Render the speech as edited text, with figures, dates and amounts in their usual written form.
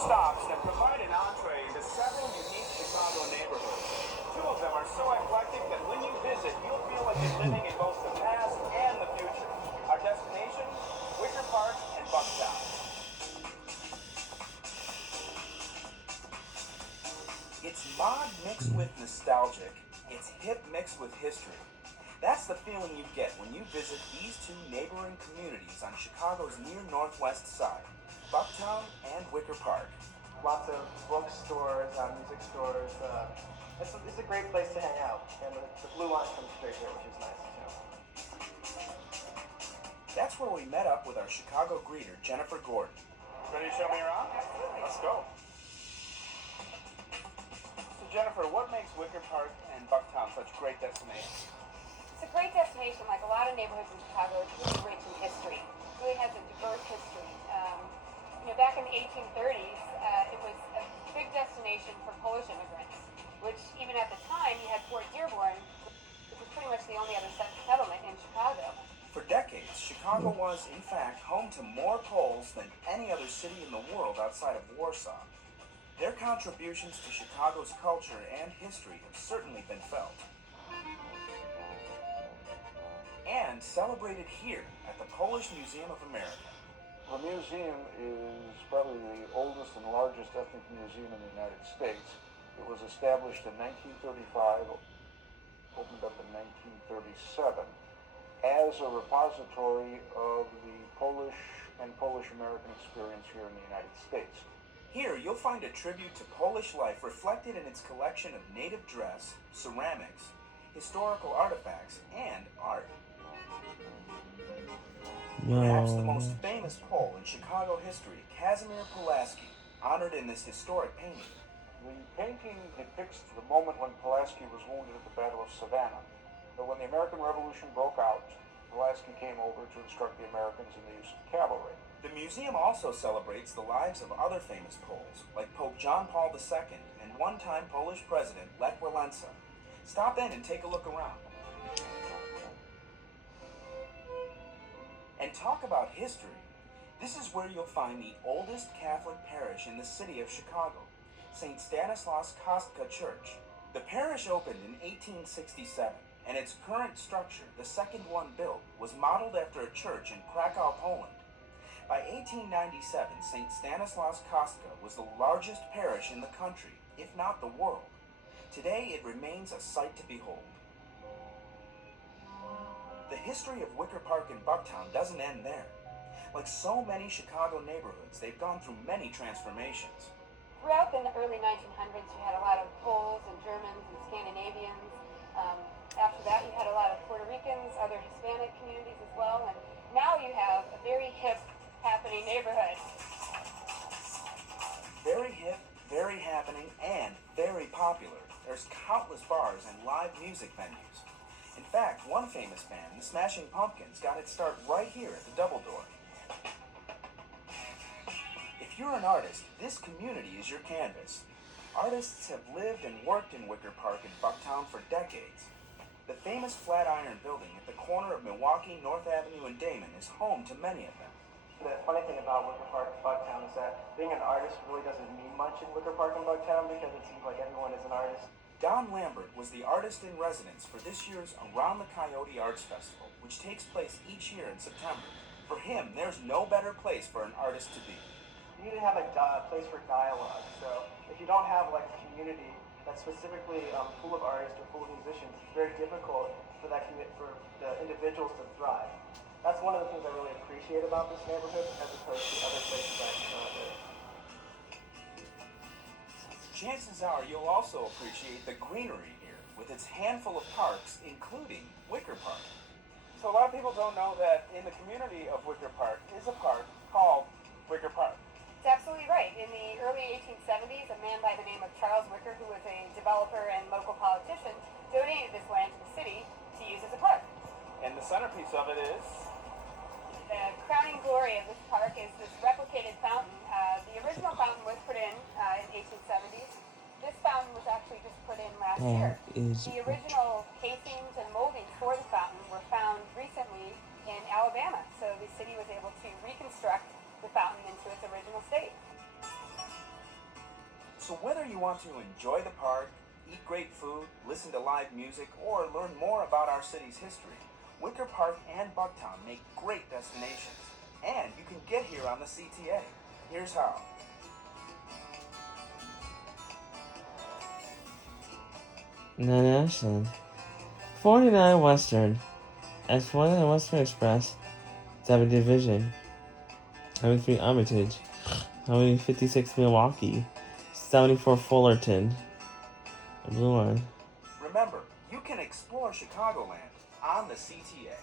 Stops that provide an entree into several unique Chicago neighborhoods. Two of them are so eclectic that when you visit, you'll feel like you're living in both the past and the future. Our destination, Wicker Park and Bucktown. It's mod mixed with nostalgic. It's hip mixed with history. That's the feeling you get when you visit these two neighboring communities on Chicago's near northwest side, Bucktown and Wicker Park. Lots of bookstores, music stores. It's a great place to hang out, and the blue line comes straight here, which is nice too. That's where we met up with our Chicago greeter, Jennifer Gordon. Ready to show me around? Absolutely. Let's go. So Jennifer, what makes Wicker Park and Bucktown such great destinations? It's a great destination, like a lot of neighborhoods in Chicago. It's really rich in history. It really has a diverse history. Back in the 1830s, it was a big destination for Polish immigrants, which even at the time, you had Fort Dearborn, which was pretty much the only other settlement in Chicago. For decades, Chicago was, in fact, home to more Poles than any other city in the world outside of Warsaw. Their contributions to Chicago's culture and history have certainly been felt. And celebrated here at the Polish Museum of America. The museum is probably the oldest and largest ethnic museum in the United States. It was established in 1935, opened up in 1937, as a repository of the Polish and Polish-American experience here in the United States. Here, you'll find a tribute to Polish life reflected in its collection of native dress, ceramics, historical artifacts, and art. Perhaps the most famous Pole in Chicago history, Casimir Pulaski, honored in this historic painting. The painting depicts the moment when Pulaski was wounded at the Battle of Savannah. But when the American Revolution broke out, Pulaski came over to instruct the Americans in the use of cavalry. The museum also celebrates the lives of other famous Poles, like Pope John Paul II and one-time Polish President Lech Walesa. Stop in and take a look around. And talk about history. This is where you'll find the oldest Catholic parish in the city of Chicago, St. Stanislaus Kostka Church. The parish opened in 1867, and its current structure, the second one built, was modeled after a church in Krakow, Poland. By 1897, St. Stanislaus Kostka was the largest parish in the country, if not the world. Today, it remains a sight to behold. The history of Wicker Park and Bucktown doesn't end there. Like so many Chicago neighborhoods, they've gone through many transformations. Throughout the early 1900s, you had a lot of Poles and Germans and Scandinavians. After that, you had a lot of Puerto Ricans, other Hispanic communities as well, and now you have a very hip, happening neighborhood. Very hip, very happening, and very popular. There's countless bars and live music venues. In fact, one famous band, the Smashing Pumpkins, got its start right here at the Double Door. If you're an artist, this community is your canvas. Artists have lived and worked in Wicker Park and Bucktown for decades. The famous Flatiron Building at the corner of Milwaukee, North Avenue, and Damon is home to many of them. The funny thing about Wicker Park and Bucktown is that being an artist really doesn't mean much in Wicker Park and Bucktown because it seems like everyone is an artist. Don Lambert was the artist in residence for this year's Around the Coyote Arts Festival, which takes place each year in September. For him, there's no better place for an artist to be. You need to have a place for dialogue. So if you don't have like a community that's specifically full of artists or full of musicians, it's very difficult for for the individuals to thrive. That's one of the things I really appreciate about this neighborhood as opposed to other places I live. Chances are you'll also appreciate the greenery here, with its handful of parks, including Wicker Park. So a lot of people don't know that in the community of Wicker Park is a park called Wicker Park. It's absolutely right. In the early 1870s, a man by the name of Charles Wicker, who was a developer and local politician, donated this land to the city to use as a park. And the centerpiece of it is? The crowning glory of this park is this replicated fountain. The original fountain was put in 1870s. This fountain was actually just put in last year. The original casings and moldings for the fountain were found recently in Alabama, so the city was able to reconstruct the fountain into its original state. So whether you want to enjoy the park, eat great food, listen to live music, or learn more about our city's history, Wicker Park and Bucktown make great destinations. And you can get here on the CTA. Here's how. Nine Ashland. 49 Western. S49 Western Express. 70 Division. Highway 3 Armitage. Highway 56 Milwaukee. 74 Fullerton. Blue Line. Remember, you can explore Chicagoland on the CTA.